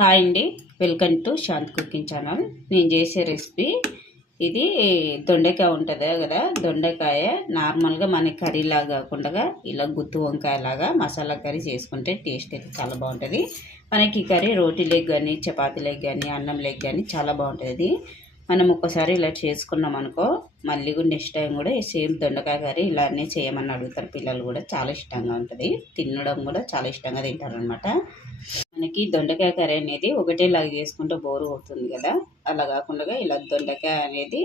Hi అండి. Welcome to Shanth cooking channel. నేను చేసే రెసిపీ ఇది దొండకాయ ఉంటుంది కదా దొండకాయ నార్మల్గా మన కర్రీలా కాకుండా ఇలా గుత్తు వంకాయలాగా మసాలా కర్రీ చేసుకుంటే టేస్ట్ అయితే చాలా బాగుంటుంది. మనకి ఈ కర్రీ రోటీలకు కానీ చపాతీలకు కానీ అన్నంలకు కానీ చాలా బాగుంటుంది. మనం ఒక్కసారి ఇలా చేసుకున్నాం అనుకో మళ్ళీ కూడా నెక్స్ట్ టైం కూడా సేమ్ దొండకాయ కర్రీ ఇలానే చేయమని అడుగుతారు. పిల్లలు కూడా చాలా ఇష్టంగా ఉంటుంది. తినడం కూడా చాలా ఇష్టంగా తింటారు అనమాట మనకి దొండకాయ కర్రీ అనేది ఒకటేలాగా చేసుకుంటే బోరు అవుతుంది కదా. అలా కాకుండా ఇలా దొండకాయ అనేది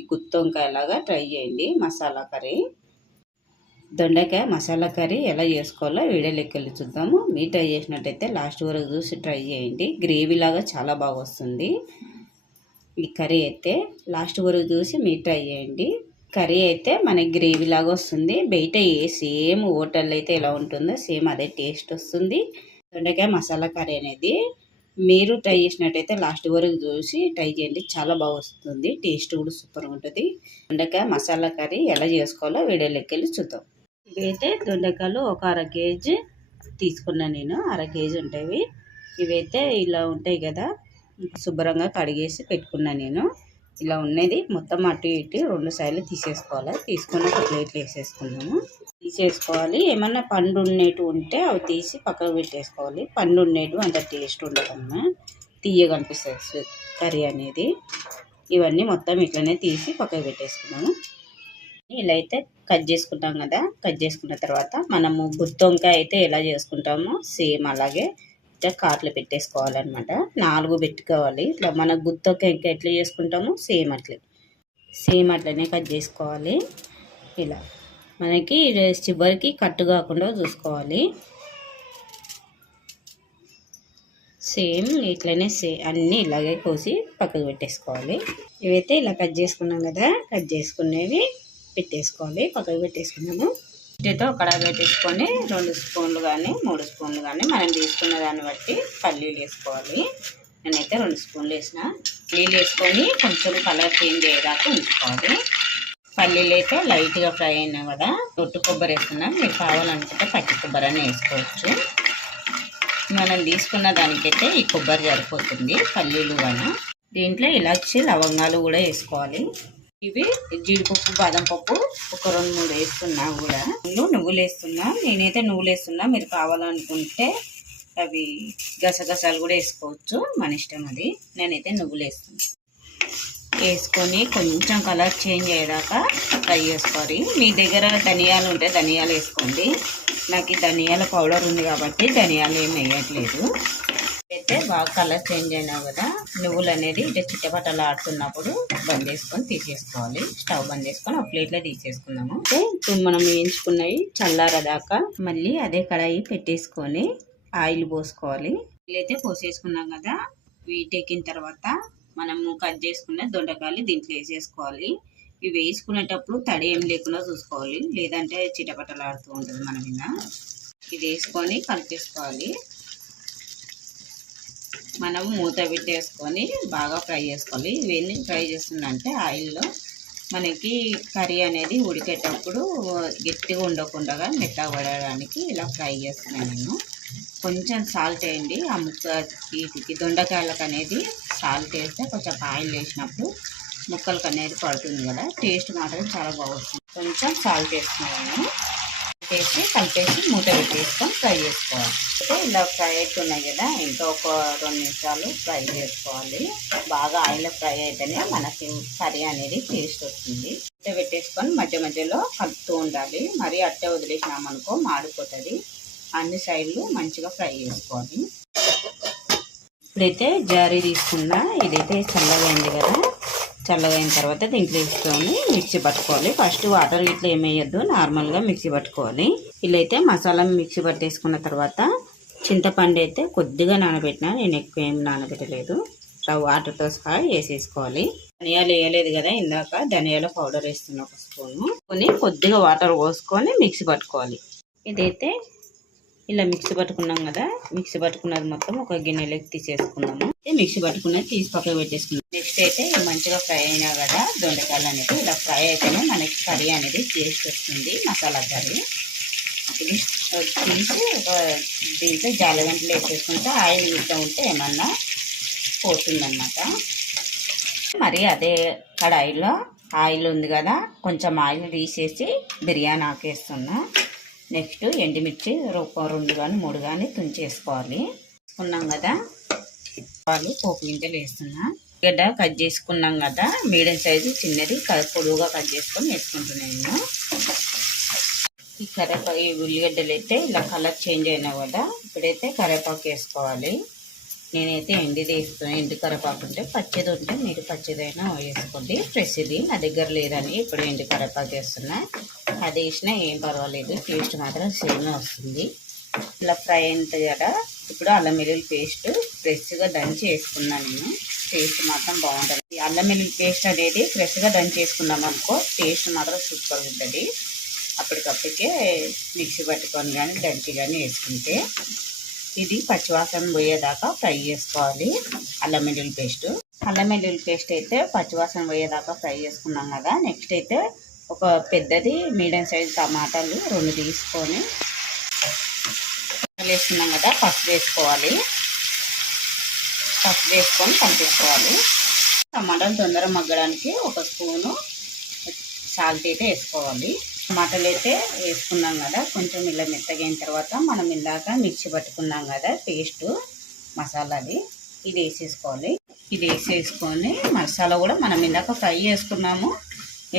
ఈ గుత్తి ట్రై చేయండి మసాలా కర్రీ. దొండకాయ మసాలా కర్రీ ఎలా చేసుకోవాలో వీడియో లెక్కలు చూద్దాము. మీరు ట్రై చేసినట్టయితే లాస్ట్ వరకు చూసి ట్రై చేయండి. గ్రేవీ లాగా చాలా బాగా వస్తుంది. ఈ కర్రీ అయితే లాస్ట్ వరకు చూసి మీరు ట్రై చేయండి. కర్రీ అయితే మనకి గ్రేవీ లాగా వస్తుంది. బయట ఏ సేమ్ హోటల్ అయితే ఎలా ఉంటుందో సేమ్ అదే టేస్ట్ వస్తుంది. దొండకాయ మసాలా కర్రీ అనేది మీరు ట్రై చేసినట్టయితే లాస్ట్ వరకు చూసి ట్రై చేయండి. చాలా బాగా వస్తుంది. టేస్ట్ కూడా సూపర్గా ఉంటుంది. దొండకాయ మసాలా కర్రీ ఎలా చేసుకోవాలో వీడియో లెక్కలు చూద్దాం. ఇవైతే దొండకాయలు ఒక అర కేజీ తీసుకున్నాను నేను. అర కేజీ ఉంటాయి. ఇవైతే ఇలా ఉంటాయి కదా. శుభ్రంగా కడిగేసి పెట్టుకున్నాను నేను. ఇలా ఉన్నది. మొత్తం అటు ఇటు రెండు సైడ్లు తీసేసుకోవాలి. తీసుకొని ఒక ప్లేట్లు వేసేసుకున్నాము తీసేసుకోవాలి. ఏమన్నా పండు ఉండేటు ఉంటే అవి తీసి పక్కకు పెట్టేసుకోవాలి. పండు ఉండేటు అంత టేస్ట్ ఉండదమ్మా. తీయగా అనిపిస్తుంది కర్రీ అనేది. ఇవన్నీ మొత్తం ఇట్లనే తీసి పక్కకు పెట్టేసుకున్నాము. ఇలా అయితే కట్ చేసుకుంటాం కదా. కట్ చేసుకున్న తర్వాత మనము గుత్తొంకాయ అయితే ఎలా చేసుకుంటామో సేమ్ అలాగే ఇట్లా కార్లు పెట్టేసుకోవాలన్నమాట. నాలుగు పెట్టుకోవాలి. ఇట్లా మన గుత్తొంకాయ ఇంకా ఎట్లా చేసుకుంటామో సేమ్ అట్లే. సేమ్ అట్లనే కట్ చేసుకోవాలి. ఇలా. మనకి చివరికి కట్టు కాకుండా చూసుకోవాలి. సేమ్ ఇట్లనే సే అన్నీ ఇలాగే కోసి పక్కకు పెట్టేసుకోవాలి. ఇవైతే ఇలా కట్ చేసుకున్నాం కదా కట్ చేసుకునేవి పెట్టేసుకోవాలి. పక్కకు పెట్టేసుకున్నాము. ఇటుతో కడాయి పెట్టేసుకొని రెండు స్పూన్లు కానీ మూడు స్పూన్లు కానీ మనం తీసుకున్న దాన్ని బట్టి పల్లీలు వేసుకోవాలి. నేనైతే రెండు స్పూన్లు వేసిన. నీళ్ళు వేసుకొని కొంచెం కలర్ చేంజ్ అయ్యేదాకా ఉంచుకోవాలి. పల్లీలు అయితే లైట్గా ఫ్రై అయినా కదా. రొట్టు కొబ్బరి వేస్తున్నాం. మీరు కావాలనుకుంటే పచ్చి కొబ్బరి అని వేసుకోవచ్చు. మనం తీసుకున్న దానికైతే ఈ కొబ్బరి సరిపోతుంది. పల్లీలు కానీ దీంట్లో ఇలాచి లవంగాలు కూడా వేసుకోవాలి. ఇవి జీడిపప్పు బాదం పప్పు ఒక రెండు మూడు వేస్తున్నా కూడా. నువ్వులు వేస్తున్నా. నేనైతే నువ్వులు వేస్తున్నా. మీరు కావాలనుకుంటే అవి గసగసాలు కూడా వేసుకోవచ్చు. మన ఇష్టం అది. నేనైతే నువ్వులు వేస్తున్నా. వేసుకొని కొంచెం కలర్ చేంజ్ అయ్యేదాకా ఫ్రై చేసుకోవాలి. మీ దగ్గర ధనియాలు ఉంటే ధనియాలు వేసుకోండి. నాకు ఈ ధనియాల పౌడర్ ఉంది కాబట్టి ధనియాలు ఏం వేయట్లేదు. అయితే బాగా కలర్ చేంజ్ అయినా కదా నువ్వులు అనేది ఇట్లా చిట్టపట్టలు ఆడుతున్నప్పుడు బంద్ చేసుకొని తీసేసుకోవాలి. స్టవ్ బంద్ చేసుకొని ఒక ప్లేట్లో తీసేసుకున్నాము అయితే ఇప్పుడు మనం వేయించుకున్నవి చల్లారదాకా మళ్ళీ అదే కడాయి పెట్టేసుకొని ఆయిల్ పోసుకోవాలి. అయితే పోసేసుకున్నాం కదా వీటెక్కిన తర్వాత మనము కట్ చేసుకున్న దొండకాయలు దీంట్లో వేసేసుకోవాలి. ఇవి వేసుకునేటప్పుడు తడి ఏం లేకుండా చూసుకోవాలి. లేదంటే చిటపటలాడుతూ ఉంటుంది మన మీద. ఇది వేసుకొని కలిపేసుకోవాలి మనం మూత పెట్టేసుకొని బాగా ఫ్రై చేసుకోవాలి. ఇవన్నీ ఫ్రై చేస్తుందంటే ఆయిల్లో మనకి కర్రీ అనేది ఉడికేటప్పుడు గట్టిగా ఉండకుండా మెత్తగా పడడానికి ఇలా ఫ్రై చేస్తున్నాను నేను. కొంచెం సాల్ట్ వేయండి. ఆ ముక్క దొండకాయలకు అనేది సాల్ట్ వేస్తే కొంచెం ఆయిల్ వేసినప్పుడు ముక్కలకు అనేది పడుతుంది కదా. టేస్ట్ మాత్రం చాలా బాగుంటుంది. కొంచెం సాల్ట్ వేసుకున్నాను వేసి కలిపేసి మూత పెట్టేసుకొని ఫ్రై చేసుకోవాలి. అయితే ఇలా ఫ్రై అవుతున్నాయి కదా. ఇంకా ఒక రెండు నిమిషాలు ఫ్రై చేసుకోవాలి. బాగా ఆయిల్ ఫ్రై అయితేనే మనకి కర్రీ అనేది టేస్ట్ వస్తుంది. మూత పెట్టేసుకొని మధ్య మధ్యలో కలుపుతూ ఉండాలి. మరీ అట్టే వదిలేసినామనుకో మాడిపోతుంది. అన్ని సైడ్లు మంచిగా ఫ్రై చేసుకోవాలి. ఇప్పుడైతే జారీ తీసుకున్నా ఇదైతే చల్లగా అయింది కదా చల్లగా అయిన తర్వాత దీంట్లో వేసుకొని మిక్సీ పట్టుకోవాలి. ఫస్ట్ వాటర్ ఇట్లా ఏమేయద్దు నార్మల్గా మిక్సీ పట్టుకోవాలి. ఇలా అయితే మసాలా మిక్సీ పట్టేసుకున్న తర్వాత చింతపండు అయితే కొద్దిగా నానబెట్టినా నేను ఎక్కువ ఏం నానబెట్టలేదు. వాటర్తో సహా వేసేసుకోవాలి. ధనియాలు వేయలేదు కదా ఇందాక ధనియాల పౌడర్ వేస్తున్న ఒక స్పూను. కొన్ని కొద్దిగా వాటర్ పోసుకొని మిక్సీ పట్టుకోవాలి. ఇదైతే ఇలా మిక్సీ పట్టుకున్నాం కదా మిక్సీ పట్టుకున్నది మొత్తం ఒక గిన్నెలోకి తీసేసుకున్నాము మిక్సీ పట్టుకున్నది తీసి పక్కకు పెట్టేసుకున్నాం నెక్స్ట్ అయితే మంచిగా ఫ్రై అయినా కదా దొండకాయలు అనేది. ఇలా ఫ్రై అయితేనే మనకి కర్రీ అనేది టేస్ట్ వస్తుంది మసాలా కర్రీ. తీసి ఒక దీంట్లో జాలగంటలు వేసేసుకుంటే ఆయిల్ ఇట్లా ఉంటే ఏమన్నా పోతుందన్నమాట. మరి అదే కడాయిలో ఆయిల్ ఉంది కదా కొంచెం ఆయిల్ తీసేసి బిర్యానీ ఆకేస్తున్నా. నెక్స్ట్ ఎండుమిర్చి రెండు కానీ మూడు కానీ తుంచేసుకోవాలి. ఉన్నాం కదా. వాళ్ళు పోపు గింజలు వేస్తున్నా. గడ్డ కట్ చేసుకున్నాం కదా. మీడియం సైజు చిన్నది. క- కట్ చేసుకొని వేసుకుంటున్నాను ఈ కరేపాకు ఈ ఉల్లిగడ్డలు అయితే ఇలా కలర్ చేంజ్ అయినా కదా ఇప్పుడైతే కరేపాకు వేసుకోవాలి. నేనైతే ఎండిది వేసుకున్నాను ఎండు కరపాకు ఉంటే పచ్చిది ఉంటే మీరు పచ్చిదైనా వేసుకోండి. ఫ్రెష్ ఇది. నా దగ్గర లేదని ఇప్పుడు ఎండు కరపాకు వేస్తున్నా. అది వేసినా ఏం పర్వాలేదు. టేస్ట్ మాత్రం సేమ్ వస్తుంది. ఇలా ఫ్రై అయింది కదా ఇప్పుడు అల్లం వెల్లుల్లి పేస్ట్ ఫ్రెష్గా దంచి వేసుకున్నాను నేను. టేస్ట్ మాత్రం బాగుంటుంది. అల్లం వెల్లుల్లి పేస్ట్ అనేది ఫ్రెష్గా దంచి వేసుకున్నాం అనుకో టేస్ట్ మాత్రం సూపర్ ఉంటుంది. అప్పటికప్పటికే మిక్సీ పట్టుకొని కానీ దంచి కానీ వేసుకుంటే ఇది పచ్చివాసన పోయేదాకా ఫ్రై చేసుకోవాలి. అల్లం వెల్లుల్లి పేస్ట్. అల్లం వెల్లుల్లి పేస్ట్ అయితే పచ్చివాసన పోయేదాకా ఫ్రై చేసుకున్నాం కదా. నెక్స్ట్ అయితే ఒక పెద్దది మీడియం సైజ్ టమాటాలు రెండు తీసుకొని వేసుకున్నాం కదా పసుపు వేసుకోవాలి. పసుపు వేసుకొని కలిపేసుకోవాలి. టమాటాలు తొందరగా మగ్గడానికి ఒక స్పూను సాల్ట్ అయితే వేసుకోవాలి. టమాటాలు అయితే వేసుకున్నాం కదా. కొంచెం ఇలా మెత్తగైన తర్వాత మనం ఇందాక మిక్సీ పట్టుకున్నాం కదా పేస్ట్ మసాలాది. ఇది వేసేసుకోవాలి. ఇది వేసేసుకొని మసాలా కూడా మనం ఇందాక ఫ్రై చేసుకున్నాము.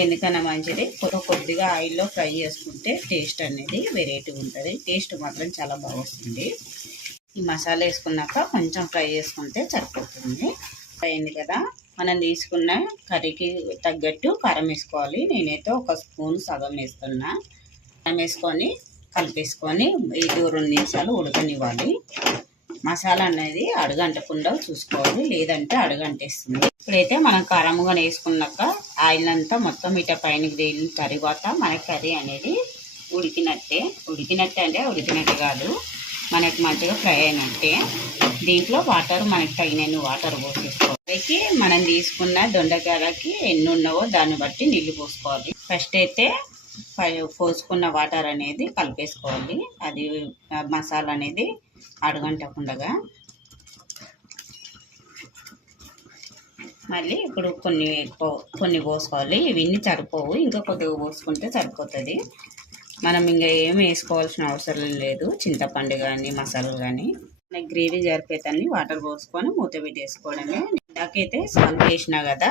ఎందుకన్నా మంచిది? కొద్ది కొద్దిగా ఆయిల్లో ఫ్రై చేసుకుంటే టేస్ట్ అనేది వెరైటీగా ఉంటుంది. టేస్ట్ మాత్రం చాలా బాగా వస్తుంది. ఈ మసాలా వేసుకున్నాక కొంచెం ఫ్రై చేసుకుంటే సరిపోతుంది. ఫ్రై అయింది కదా. మనం తీసుకున్న కర్రీకి తగ్గట్టు కారం వేసుకోవాలి. నేనైతే ఒక స్పూన్ సగం వేస్తున్నా. కారం వేసుకొని కలిపేసుకొని ఇది రెండు నిమిషాలు ఉడకనివ్వాలి. మసాలా అనేది అడుగంటకుండా చూసుకోవాలి. లేదంటే అడుగంటేస్తుంది. ఇప్పుడైతే మనం కారంగా వేసుకున్నాక ఆయిల్ అంతా మొత్తం ఇట పైనకి తేలిన తర్వాత మన కర్రీ అనేది ఉడికినట్టే. ఉడికినట్టే అంటే ఉడికినట్టు కాదు. మనకి మంచిగా ఫ్రై అయినట్టే. దీంట్లో వాటర్ మనకి తగినన్ని వాటర్ పోసేసుకోవాలి. మనం తీసుకున్న దొండకాయలకి ఎన్ని ఉన్నావో దాన్ని బట్టి నీళ్ళు పోసుకోవాలి. ఫస్ట్ అయితే పోసుకున్న వాటర్ అనేది కలిపేసుకోవాలి. అది మసాలా అనేది అడగంటకుండగా. మళ్ళీ ఇప్పుడు కొన్ని కొన్ని పోసుకోవాలి. ఇవన్నీ సరిపోవు. ఇంకా కొద్దిగా పోసుకుంటే సరిపోతుంది. మనం ఇంకా ఏం వేసుకోవాల్సిన అవసరం లేదు. చింతపండు కానీ మసాలాలు కానీ నేను గ్రేవీ జరిపేతాన్ని వాటర్ పోసుకొని మూత పెట్టేసుకోవడమే. ఇందాకైతే సాల్ట్ వేసినా కదా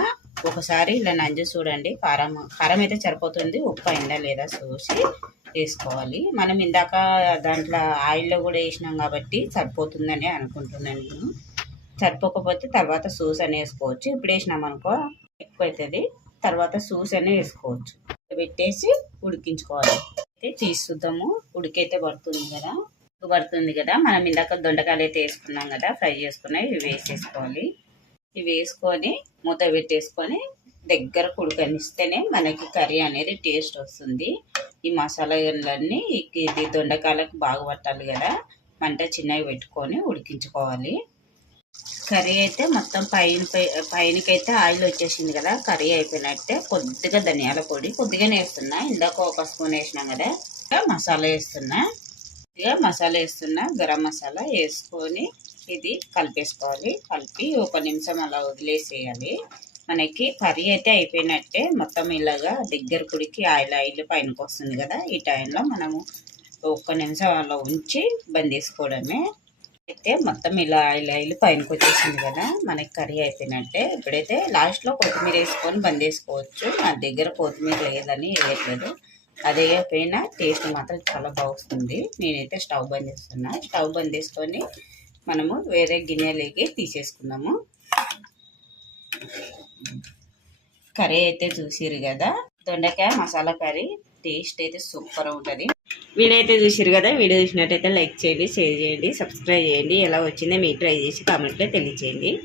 ఒకసారి ఇలా నంజు చూడండి కారం కారం అయితే సరిపోతుంది ఉప్పు అయిందా లేదా చూసి వేసుకోవాలి. మనం ఇందాక దాంట్లో ఆయిల్లో కూడా వేసినాం కాబట్టి సరిపోతుందని అనుకుంటున్నాను నేను. సరిపోకపోతే తర్వాత సూస్ అని వేసుకోవచ్చు. ఇప్పుడు వేసినాం అనుకో ఎక్కువ అవుతుంది తర్వాత సూస్ అని వేసుకోవచ్చు. పెట్టేసి ఉడికించుకోవాలి. అయితే తీసి చూద్దాము. ఉడికైతే పడుతుంది కదా. ఉడుకు పడుతుంది కదా. మనం ఇందాక దొండకాయలు అయితే వేసుకున్నాం కదా. ఫ్రై చేసుకున్నాయి ఇవి వేసేసుకోవాలి. ఇవి వేసుకొని మూత పెట్టేసుకొని దగ్గర ఉడకనిస్తేనే మనకి కర్రీ అనేది టేస్ట్ వస్తుంది. ఈ మసాలాలన్నీ ఇది దొండకాయలకు బాగా పట్టాలి కదా. మంట చిన్నవి పెట్టుకొని ఉడికించుకోవాలి. కర్రీ అయితే మొత్తం పైన పైనకైతే ఆయిల్ వచ్చేసింది కదా. కర్రీ అయిపోయినట్టే కొద్దిగా ధనియాల పొడి. కొద్దిగానే వేస్తున్నా. ఇందాక ఒక స్పూన్ వేసినాం కదా. మసాలా వేస్తున్నా. ఇక మసాలా వేస్తున్నా గరం మసాలా వేసుకొని ఇది కలిపేసుకోవాలి. కలిపి ఒక నిమిషం అలా వదిలేసేయాలి. మనకి కర్రీ అయితే అయిపోయినట్టే మొత్తం ఇలాగా దగ్గర కుడికి ఆయిల్ ఆయిల్ పైనకి వస్తుంది కదా. ఈ టైంలో మనము ఒక్క నిమిషం అలా ఉంచి బంద్ చేసుకోవడమే. అయితే మొత్తం ఇలా ఆయిల్ ఆయిల్ పైనకి వచ్చేసింది కదా. మనకి కర్రీ అయిపోయినట్టే. ఇప్పుడైతే లాస్ట్లో కొత్తిమీర వేసుకొని బంద్ చేసుకోవచ్చు. నా దగ్గర కొత్తిమీర లేదని వేయట్లేదు అదే వేయకపోయినా టేస్ట్ మాత్రం చాలా బాగుంది నేనైతే స్టవ్ బంద్ చేస్తున్నా. స్టవ్ బంద్ చేసుకొని మనము వేరే గిన్నెలోకి తీసేసుకుందాము కర్రీ అయితే చూసిరు కదా? దొండకాయ మసాలా కర్రీ టేస్ట్ అయితే సూపర్ ఉంటుంది. వీడియో అయితే చూసిరు కదా? వీడియో చూసినట్టయితే లైక్ చేయండి షేర్ చేయండి సబ్స్క్రైబ్ చేయండి. ఎలా వచ్చిందో మీరు ట్రై చేసి కామెంట్లో తెలియచేయండి.